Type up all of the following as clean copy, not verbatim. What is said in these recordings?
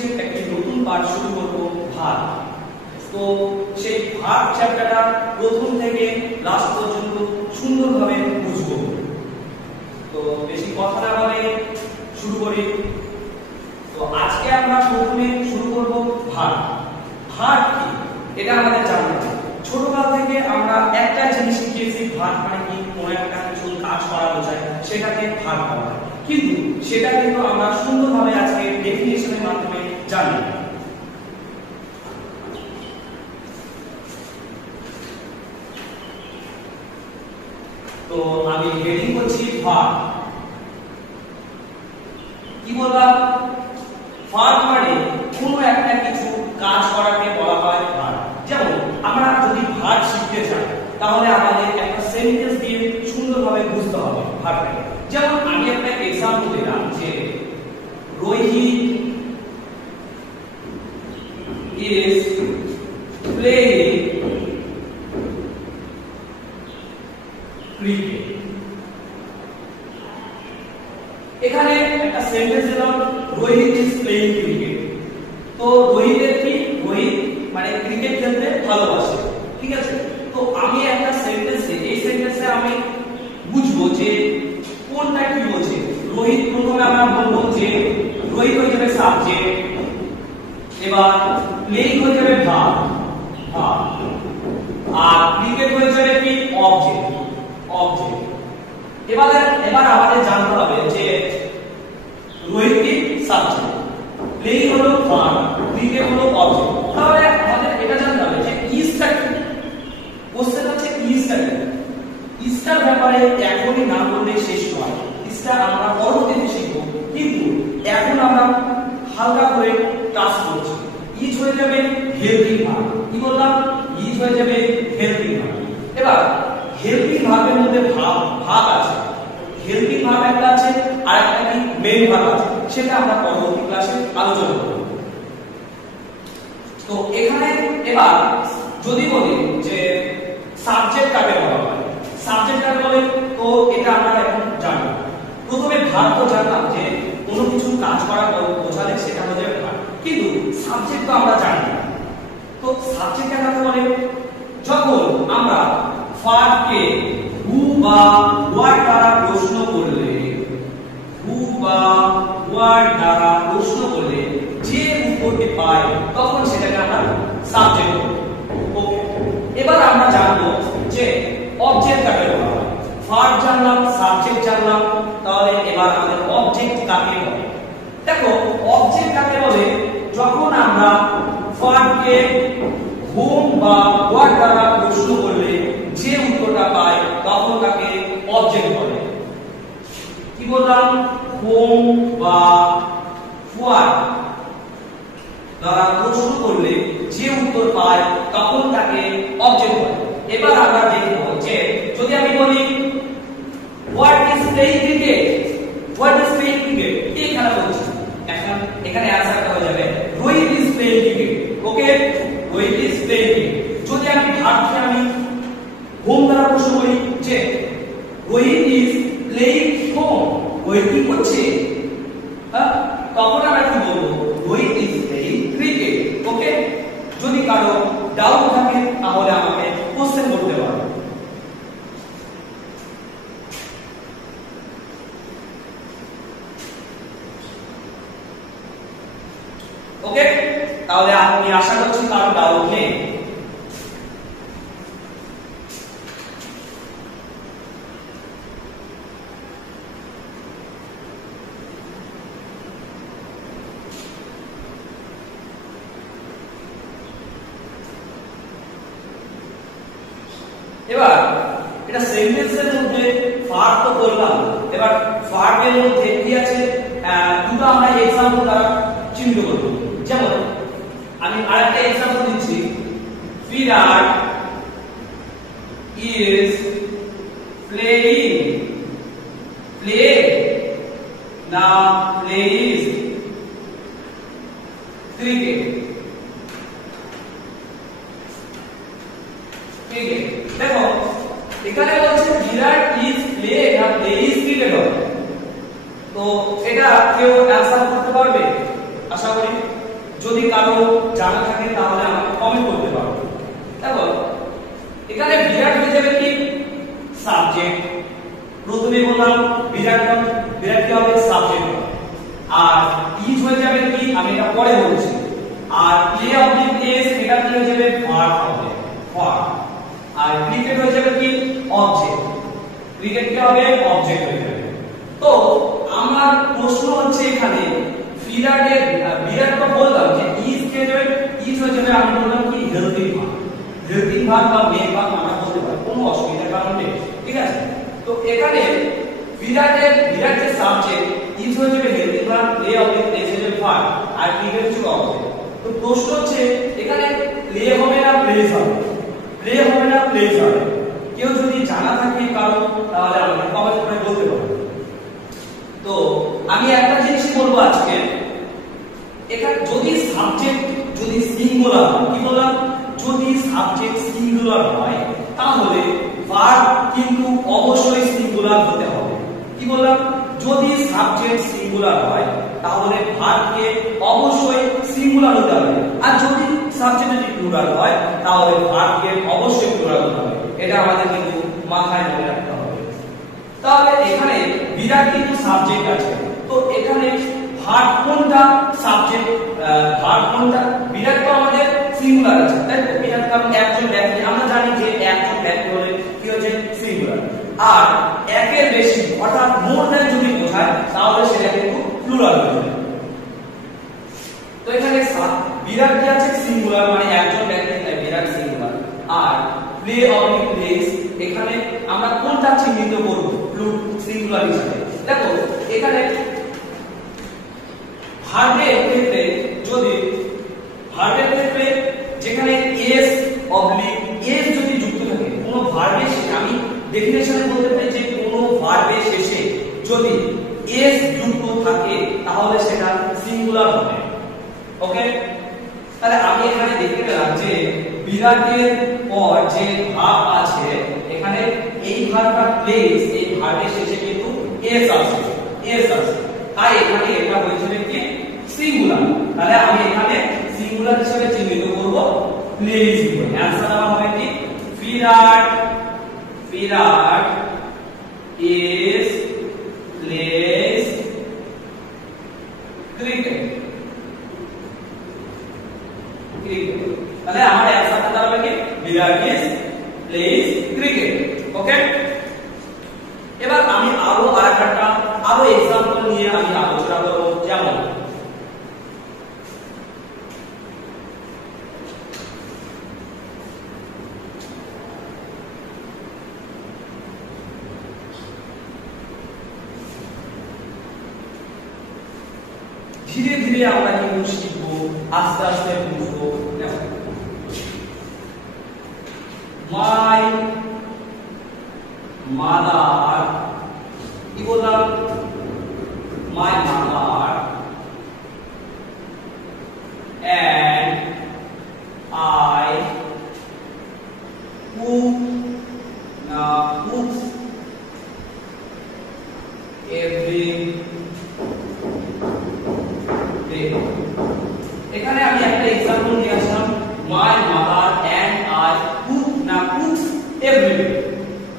ইংলিশের একটি নতুন পাঠ শুরু করব, ভার্ব। তো সেই ভার্ব চ্যাপ্টারটা প্রথম থেকে লাস্ট পর্যন্ত সুন্দরভাবে বুঝবো। তো বেশি কথা না বলে শুরু করি। তো আজকে আমরা প্রথমে শুরু করব ভার্ব। ভার্ব কি এটা আমাদের জানতে হবে। ছোটকাল থেকে আমরা একটা জিনিস শিখেছি, ভার্ব মানে কি, কোনো একটা কিছু কাজ করা বোঝায়, সেটাকে ভার্ব বলা হয়। কিন্তু সেটা কিন্তু আমরা সুন্দরভাবে আজকে ডেফিনিশনের মাধ্যমে জানি। তো আমি হেডিং করছি ভার্ব। কি বললাম? ভার্ব মানে কোনো একটা কিছু কাজ করাকে বলা হয় ভার্ব। যেমন আমরা যদি ভার্ব শিখতে চাই তাহলে আমাদের একটা সেন্টেন্স দিয়ে সুন্দরভাবে বুঝতে হবে ভার্বটাকে। যেমন আমি একটা एग्जांपल দিলাম যে রোহিত is playing cricket। এখানে একটা সেন্টেন্স দিলাম রোহিত is playing cricket। তো রোহিতের কি, রোহিত মানে ক্রিকেট খেলতে ভালোবাসে, ঠিক আছে। তো আমি একটা সেন্টেন্সে, এই সেন্টেন্সে আমি বুঝবো যে কোনটা কি বলছে। রোহিত প্রথমে আমরা বলবো যে রোহিত হয়ে যাবে সাবজেক্ট, এবার প্লেইং হয়ে যাবে ভার্ব, আর ক্রিকেট হয়ে যাবে কি অবজেক্ট। এবার আমাদের জানতে হবে যে রোহিত কি সাবজেক্ট, প্লেইং হলো ভার্ব, ক্রিকেট হলো অবজেক্ট। তাহলে আমাদের এটা জানতে হবে যে ইজটা কি। কোশ্চেন হচ্ছে ইজটা কি। ইজটার ব্যাপারে এখনই না বললে শেষ নয়, ইজটা আমরা পরবর্তীতে শিখব, কিন্তু এখন আমরা হালকা করে টাচ করছি। ইজ হয়ে যাবে হেল্পিং ভার্ব। কি বললাম? ইজ হয়ে যাবে হেল্পিং ভার্ব। এবার হেল্পিং ভার্বের মধ্যে ভাগ আছে। হেল্পিং ভার্ব একটা আছে আর একটা কি মেইন ভার্ব আছে, সেটা আমরা পরবর্তী ক্লাসে আলোচনা করব। তো এখানে এবার যদি বলি যে সাবজেক্ট কাকে বলা হয়, সাবজেক্ট কাকে বলে, তো এটা আমরা এখন জানি। প্রথমে ভার্ব তো জানলাম যে কোনো কিছু কাজ করা বোঝালে সেটা হয়ে যাবে ভার্ব, কিন্তু সাবজেক্ট তো আমরা জানি না। তো সাবজেক্ট কাকে বলে? যখন আমরা ভার্বকে হু বা হোয়াট দ্বারা প্রশ্ন করলে, যে উত্তরটি পাই তখন সেটাকে আমরা সাবজেক্ট বলি। ওকে, এবার আমরা জানবো যে অবজেক্ট কাকে বলা হয়। ভার্ব জানলাম, সাবজেক্ট জানলাম, তাহলে এবার আমাদের অবজেক্ট কাকে বলে। দেখো অবজেক্ট কাকে বলে? যখন আমরা ভার্বকে হোম বা হোয়াট দ্বারা প্রশ্ন করলে যে উত্তরটা পাই তখন তাকে অবজেক্ট বলে। কি বললাম? হোম বা হোয়াট দ্বারা প্রশ্ন করলে যে উত্তর পাই তখন তাকে অবজেক্ট বলে। এবার আমরা দেখব যে যদি আমি বলি what is playing cricket, what is playing cricket, কি খেলা হচ্ছে, এখন এখানে অ্যানসারটা হয়ে যাবে Rohit is playing cricket. Okay, Rohit is playing cricket. যদি আমি ভার্বকে আমি হোম দ্বারা প্রশ্ন করি যে Rohit is playing whom, Rohit কি করছে, তখন আমরা কি বলবো? Rohit is playing cricket. Okay, যদি কারো ডাউট থাকে তাহলে আমাকে কোশ্চেন করতে পারো। ওকে, তাহলে আমি আশা করছি কারো ডাউট নেই। এবার এটা সেন্টেন্সের মধ্যে ভার্ব তো বললাম, এবার ভার্বের মধ্যে কি আছে দুটো আমরা एग्जांपल দ্বারা চিহ্নিত করব। যেমন আমি আরেকটা एग्जांपल দিচ্ছি, বিরাট ইজ প্লেইং, প্লে না প্লেইজ ক্রিকেট। ক্রিকেট, দেখো এখানে বলছে বিরাট ইজ প্লে না প্লেইজ ক্রিকেট হবে। তো এটা কেউ অ্যানসার করতে পারবে আশা করি। যদি কারো জানা থাকে তাহলে আমাকে কমেন্ট করতে পারো। দেখো এখানে বিরাট হয়ে যাবে কি সাবজেক্ট, প্রথমে বললাম বিরাট কি হবে সাবজেক্ট, আর ইজ হয়ে যাবে কি আমি এটা পরে বলছি, আর প্লে অবজেক্ট এস এটা কি হয়ে যাবে ভার্ব হবে ভার্ব, আর ক্রিকেট হয়ে যাবে কি অবজেক্ট, ক্রিকেট কি হবে অবজেক্ট হয়ে যাবে। তো আমার প্রশ্ন হচ্ছে এখানে বিরাটের বিরাট তো বললাম যে ইজ কে যাবে, ইজ হয়ে যাবে আমি বললাম কি হেল্পিং ভার্ব বা মেন ভার্ব আমরা বলতে পারি, কোনো অসুবিধার কারণ নেই, ঠিক আছে। তো এখানে বিরাট যে সাবজেক্ট ইজ হয়ে যাবে helping verb, play object S হয়ে যাবে ভার্ব, আর ক্রিকেট হচ্ছে অবজেক্ট। তো প্রশ্ন হচ্ছে এখানে প্লে হবে না প্লেস হবে, প্লে হবে না প্লেস হবে, কেউ যদি জানা থাকে কারণ তাহলে আমাকে কমেন্ট করে বলতে পারো। তো আমি একটা জিনিস বলবো আজকে, এখানে যদি সাবজেক্ট যদি সিঙ্গুলার হয়, কি বললাম যদি সাবজেক্ট সিঙ্গুলার হয় তাহলে ভার্ব কিন্তু অবশ্যই সিঙ্গুলার হতে হবে। কি বললাম যদি সাবজেক্ট সিঙ্গুলার হয় তাহলে ভার্বকে অবশ্যই সিঙ্গুলার হতে হবে, আর যদি সাবজেক্ট যদি প্লুরাল হয় তাহলে ভার্বকে অবশ্যই প্লুরাল হতে হবে। এটা আমাদের কিন্তু মাথায় মনে রাখতে হবে। তাহলে এখানে বিরাট কিন্তু সাবজেক্ট আছে, তো এখানে ভার্ব কোনটা সাবজেক্ট, ভার্ব কোনটা বিরাট তো আমাদের সিঙ্গুলার আছে তাই তো, বিরাট কারণ একজন ব্যক্তি, আমরা জানি যে একজন ব্যক্তি হলে কি হচ্ছে সিঙ্গুলার, আর একের বেশি অর্থাৎ মোর দ্যান যদি বোঝায় তাহলে সেটা কিন্তু প্লুরাল হয়ে যাবে। তো এখানে বিরাট কি আছে সিঙ্গুলার মানে একজন ব্যক্তি, তাই বিরাট সিঙ্গুলার, আর প্লে অবলিক প্লেস এখানে আমরা কোনটা চিহ্নিত করব সিঙ্গুলার হিসেবে। দেখো এখানে ভার্বের ক্ষেত্রে যদি ভার্বের ক্ষেত্রে যেখানে এস অবলিক এস যদি যুক্ত থাকে কোন ভার্বের শেষে, আমি ডেফিনেশনে বলতে পারি যে কোন ভার্বের শেষে যদি এস যুক্ত থাকে তাহলে সেটা সিঙ্গুলার হবে। ওকে, তাহলে আমি এখানে দেখতে পেলাম যে বিরাটের পর যে ভার্ব আছে এখানে এই ভার্বটা প্লেস, এই ভার্বের শেষে কিন্তু এস আছে, তাই এখানে এটা হয়ে যাবে কি সিঙ্গুলার। তাহলে আমি এখানে সিঙ্গুলার হিসেবে চিহ্নিত করব প্লেস। অ্যানসার আমার হবে কি বিরাট ইজ প্লেস ক্রিকেট। তাহলে আমার অ্যানসারটা দাঁড়াবে কি বিরাট ইজ প্লেস ক্রিকেট। ওকে, এবার আমি আরো এক্সাম্পল নিয়ে আমি আলোচনা করব। যেমন ধীরে ধীরে আমরা কিন্তু শিখবো, আস্তে আস্তে বুঝবো। মাই মাদার, কি বললাম মাই mother and I cooks every day। এখানে আমি একটা एग्जांपल নিয়ে আসলাম my mother and I cooks every day।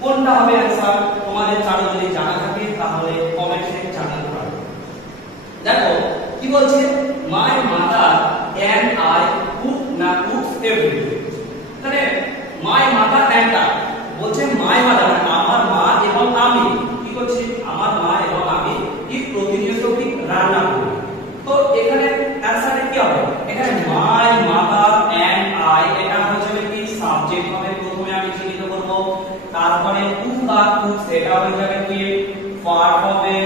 কোনটা হবে आंसर তোমাদের কারো যদি জানা থাকে তাহলে কমেন্টে জানাতে পারো। দেখো কি বলছে মাই mother and I cooks every day। তাহলে মাই মাদার and I বলছে মাই মাদার আমার মা এবং আমি কি করছি, আমার মা এবং আমি কি প্রতিনিয়ত কি রান্না করি। তো এখানে অ্যানসারে কি হবে, এখানে মাই মাদার and I এটা হয়ে যাবে কি সাবজেক্ট হবে, প্রথমে আমি চিহ্নিত করব, তারপরে cooks এটা হয়ে যাবে কি ভার্ব হবে,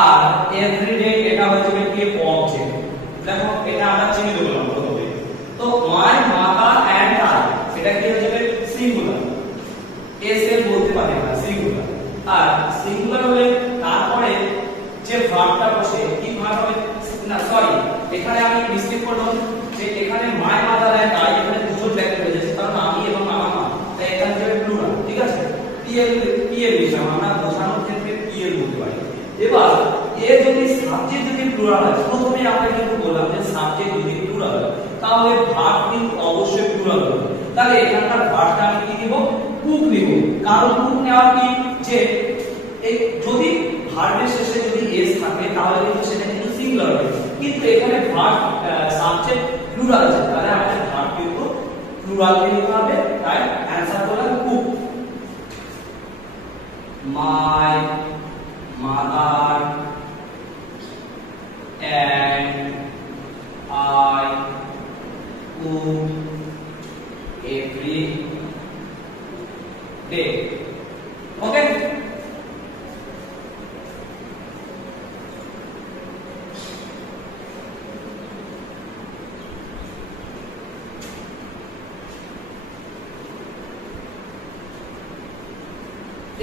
আর এভরিডে এটা হয়ে যাবে কি অবজেক্ট। দেখো এটা আমরা চিহ্নিত করলাম প্রথমে। তো মাই মাদার and I এটা কি হয়ে যাবে সিঙ্গুলার, এস এর বলতে পারি না সিঙ্গুলার, আর সিঙ্গুলার হলে তারপরে যে ভার্বটা বসে কি ভার্ব হবে না সরি এখানে আমি মিস্টেক করলাম যে এখানে মাই মাদার and I এখানে দুজন ব্যক্তি হয়ে যাচ্ছে, কারণ আমি এবং আমার মা, তাই এখানে যাবে প্লুরাল। ঠিক আছে, পিএল হিসাবে আমরা বোঝানোর ক্ষেত্রে পিএল বলতে পারি। এবার এ যদি সাবজেক্ট যদি প্লুরাল হয়, প্রথমে আমরা কিন্তু বললাম যে সাবজেক্ট যদি প্লুরাল হয় তাহলে ভার্ব কিন্তু অবশ্যই প্লুরাল হবে। তাহলে এখানকার ভার্বটা আমি কি নিব? কুক নিব। কারণ কুক নেওয়ার কি যে এই যদি ভার্বের শেষে যদি এস থাকে তাহলে কিন্তু সেটা কিন্তু সিঙ্গুলার হবে, কিন্তু এখানে ভার্ব সাবজেক্ট প্লুরাল আছে, তাহলে আমাদের ভার্ব কিন্তু প্লুরাল নিতে হবে। তাই অ্যানসার হলো cook. My mother and I cook every day. Okay?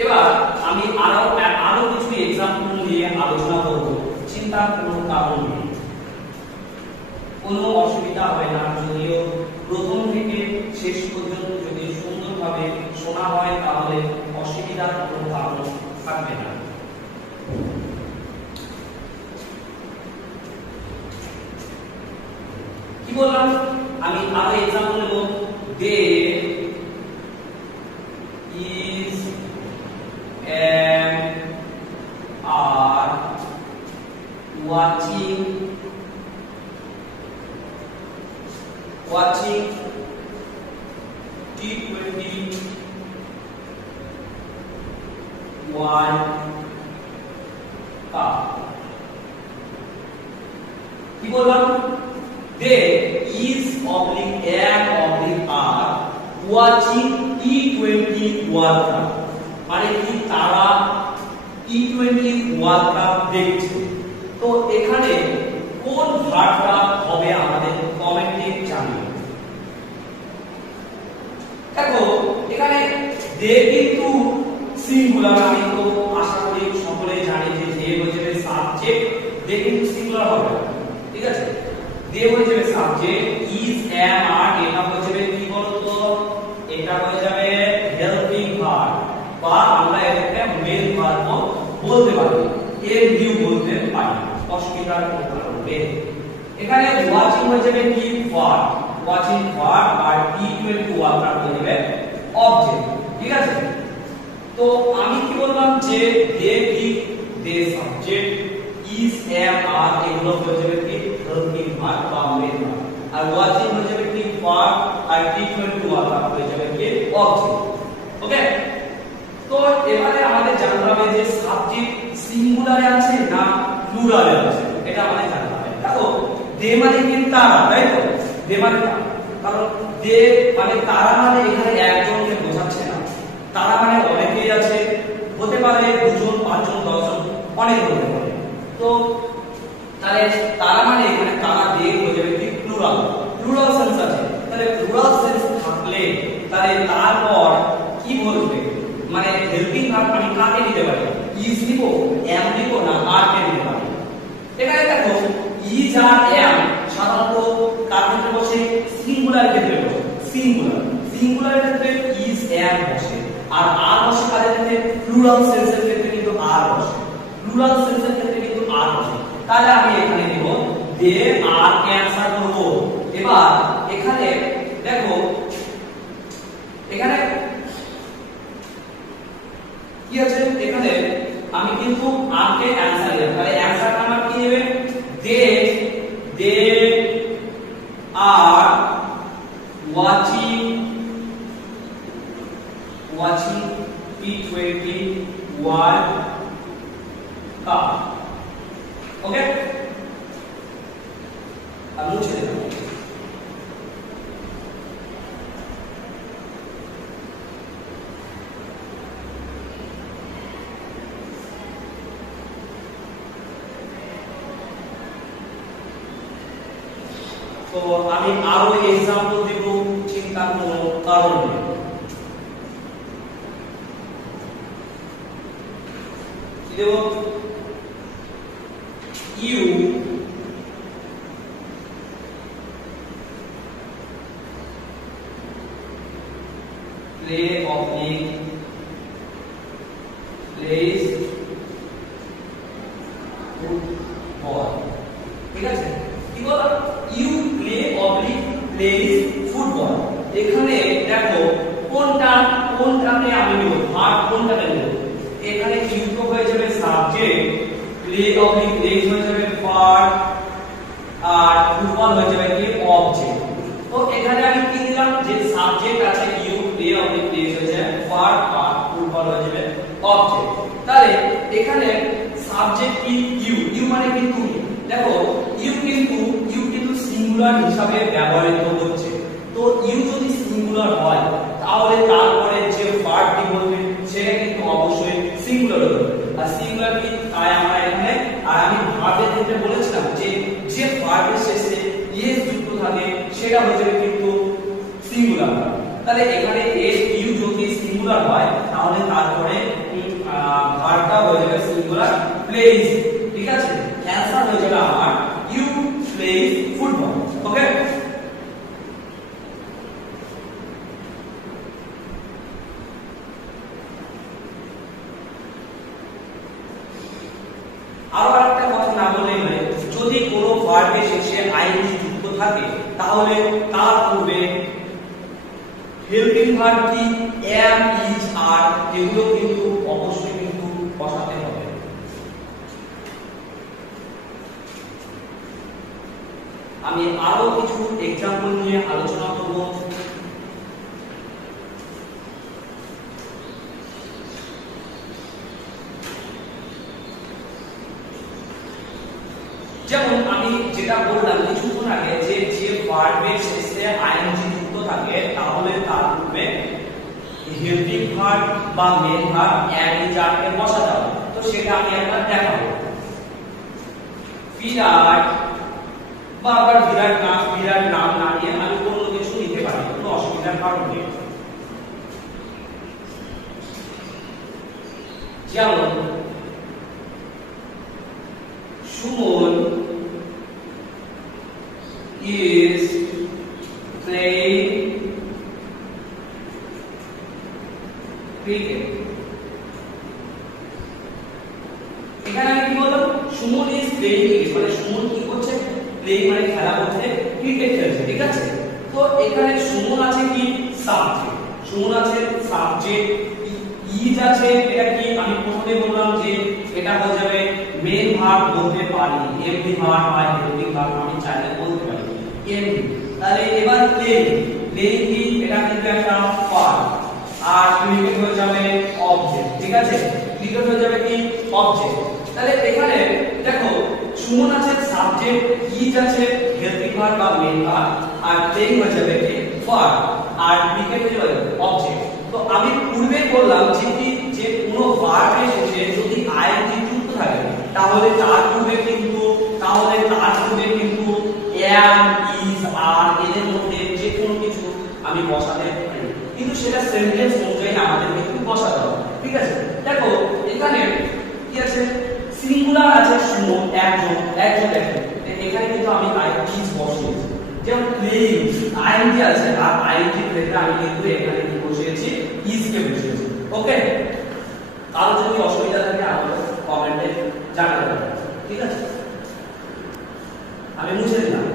এবার আমি আরো কিছু एग्जांपल নিয়ে আলোচনা করব। চিন্তার কোনো কারণ নেই, কোনো অসুবিধা হবে না। যদিও প্রথম থেকে শেষ পর্যন্ত যদি সুন্দরভাবে শোনা হয় তাহলে অসুবিধার কোনো কারণ থাকবে না। কি বললাম? আমি আরো एग्जांपल নেব। দে is and are watching T20 World Cup. কি বললাম? they is oblique and oblique are watching T20 World Cup, মানে কি তারা টি20 ওয়ার্ল্ড কাপ দেখছে। তো এখানে কোন ভার্বটা হবে আমাদের কমেন্টে জানিয়ে। দেখো এখানে দে কিন্তু সিঙ্গুলার, আমি তো আশা করি সকলেই জানি যে দে হচ্ছে সাবজেক্ট, দে কিন্তু সিঙ্গুলার হবে, ঠিক আছে? দে হচ্ছে সাবজেক্ট, ইজ এম আর এটা হচ্ছে কি বলতো, এটা হয়ে যাবে হেল্পিং ভার্ব, বা আমরা এটাকে মেন ভার্ব বলতে পারি, এর ভিউ বলতে পারি, অসুবিধার কোনো কারণ নেই। এখানে ওয়াচিং হয়ে যাবে কি ভার্ব, ওয়াচিং ভার্ব আর টি20 ওয়ার্ড কাপ হয়ে যাবে অবজেক্ট, ঠিক আছে? তো আমি কি বললাম যে দে কি দে সাবজেক্ট, ইজ এম আর এগুলো হয়ে যাবে কি হেল্পিং ভার্ব বা মেন ভার্ব, আর ওয়াচিং হয়ে যাবে কি ভার্ব আর টি20 ওয়ার্ড কাপ হয়ে যাবে কি অবজেক্ট। ওকে, তো এবারে আমাদের জানতে হবে যে সাবজেক্ট সিঙ্গুলারে আছে না প্লুরালে আছে, এটা আমাদের জানতে হবে। দেখো দে মানে কি তারা, তাই তো? দে মানে তারা, কারণ দে মানে তারা মানে এখানে একজনকে বোঝাচ্ছে না, তারা মানে অনেকেই আছে, হতে পারে দুজন, পাঁচজন, দশজন, অনেক হতে পারে। তো তাহলে তারা মানে এখানে তারা দে হয়ে যাবে কি প্লুরাল, প্লুরাল সেন্স আছে। তাহলে প্লুরাল সেন্স থাকলে তাহলে তারপর কি বলবে, মানে হেল্পিং ভার্ব মানে কাকে নিতে পারি, ইজ নিব, এম নিব না আর কে নিতে পারি। এখানে দেখো ইজ আর এম সাধারণত কার ক্ষেত্রে বসে, সিঙ্গুলার ক্ষেত্রে বসে, সিঙ্গুলার ক্ষেত্রে ইজ এম বসে, আর বসে কাদের ক্ষেত্রে, প্লুরাল সেন্সের ক্ষেত্রে কিন্তু আর বসে, প্লুরাল সেন্সের ক্ষেত্রে কিন্তু আর বসে। তাহলে আমি এখানে নিব দে আর অ্যানসার করব। এবার এখানে দেখো এখানে কি আছে, এখানে আমি কিন্তু আর কে অ্যানসার দিলাম, তাহলে অ্যানসারটা আমার কি হবে, they are watching T20 World Cup. Okay, আর মুছে দিলাম। তো আমি আরো एग्जांपल দেব, চিন্তার কোনো কারণ নেই। কি দেব, ইউ plays বল, ঠিক আছে। কি বললাম, you play oblique plays football. এখানে দেখো কোনটাতে আমি নেব, ভার্ব কোনটাতে নেব। এখানে ইউ তো হয়ে যাবে সাবজেক্ট, প্লে অবলিক প্লেইজ হয়ে যাবে ভার্ব, আর ফুটবল হয়ে যাবে কি অবজেক্ট। তো এখানে আমি কি দিলাম, যে সাবজেক্ট আছে ইউ, প্লে অবলিক প্লেইজ হয়ে যাবে ভার্ব, আর ফুটবল হয়ে যাবে অবজেক্ট। তাহলে এখানে সাবজেক্ট কি ইউ মানে কি তুমি। দেখো ইউ কিন্তু সিঙ্গুলার হিসাবে ব্যবহৃত হচ্ছে। তো ইউ যদি সিঙ্গুলার হয় তাহলে তারপরে যে ভার্বটি বলবে সেটা কিন্তু অবশ্যই সিঙ্গুলার হবে। আর সিঙ্গুলার কি, তাই আমরা এখানে, আর আমি ভার্বের ক্ষেত্রে বলেছিলাম যে ভার্বের শেষে ইএস যুক্ত থাকে সেটা হয়ে যাবে কিন্তু সিঙ্গুলার। তাহলে এখানে ইউ যদি সিঙ্গুলার হয় তাহলে তারপরে ভার্বটা হয়ে যাবে সিঙ্গুলার প্লেইজ, ঠিক আছে। অ্যানসার হয়ে যাবে আমার ইউ প্লেইজ ফুটবল। ওকে, আরো একটা কথা না বললেই নয়, যদি কোনো ভার্বের শেষে আইএনজি যুক্ত থাকে তাহলে তার পূর্বে হেল্পিং ভার্ব কি am, is, are এগুলো কিন্তু অবশ্যই কিন্তু বসাতে হবে। আমি আরো কিছু एग्जांपल নিয়ে আলোচনা করব। যেমন আমি যেটা বললাম কিছুক্ষণ আগে, যে ভার্বের শেষে আইএনজি যুক্ত থাকে তাহলে তার পূর্বে হেল্পিং ভার্ব বা main verb am, is, are এর বসাতে হবে। তো সেটা আমি একবার দেখাবো। বিরাট বা আবার বিরাট নাম না নিয়ে আমি কোনো কিছু নিতে পারি, কোনো অসুবিধার কারণ নেই। যেমন সুমন is playing cricket। এখানে আমি কি বললাম, সুমন is playing cricket, মানে সুমন কি করছে, প্লেইং মানে খেলা করছে, ক্রিকেট খেলছে, ঠিক আছে। তো এখানে সুমন আছে কি সাবজেক্ট, সুমন আছে সাবজেক্ট, ইজ আছে, এটা কি আমি প্রথমে বললাম যে এটা হয়ে যাবে মেন ভার্ব বলতে পারি, এমডি ভার্ব বা হেল্পিং ভার্ব আমি চাইলে বলতে পারি এমডি। তাহলে এবার প্লেইং কি, এটা কিন্তু একটা ভার্ব, আর ক্রিকেট হয়ে যাবে অবজেক্ট, ঠিক আছে। ক্রিকেট হয়ে যাবে কি অবজেক্ট। তাহলে এখানে দেখো সুমন আছে সাবজেক্ট, ইজ আছে হেল্পিং ভার্ব বা মেন ভার্ব, আর প্লেইং হয়ে যাবে কি ভার্ব, আর ক্রিকেট হয়ে যাবে অবজেক্ট। তো আমি পূর্বে বললাম যে কোনো ভার্বের শেষে যদি আইএনজি যুক্ত থাকে তাহলে তার পূর্বে কিন্তু am, is, are এদের মধ্যে যে কোনো কিছু আমি বসাতে পারি, কিন্তু সেটা সেন্টেন্স অনুযায়ী আমাদের কিন্তু বসাতে হবে, ঠিক আছে। দেখো এখানে কি আছে, সিঙ্গুলার আছে সুমন, একজন, এখানে কিন্তু আমি is বসিয়েছি। যেমন প্লেইং আইএনজি আছে, আর আইএনজি ক্ষেত্রে আমি কিন্তু এখানে কি বসিয়েছি, is কে বসিয়েছি। ওকে, আর যদি অসুবিধা থাকে আমাকে কমেন্টে জানাতে পারেন, ঠিক আছে। আমি মুছে দিলাম।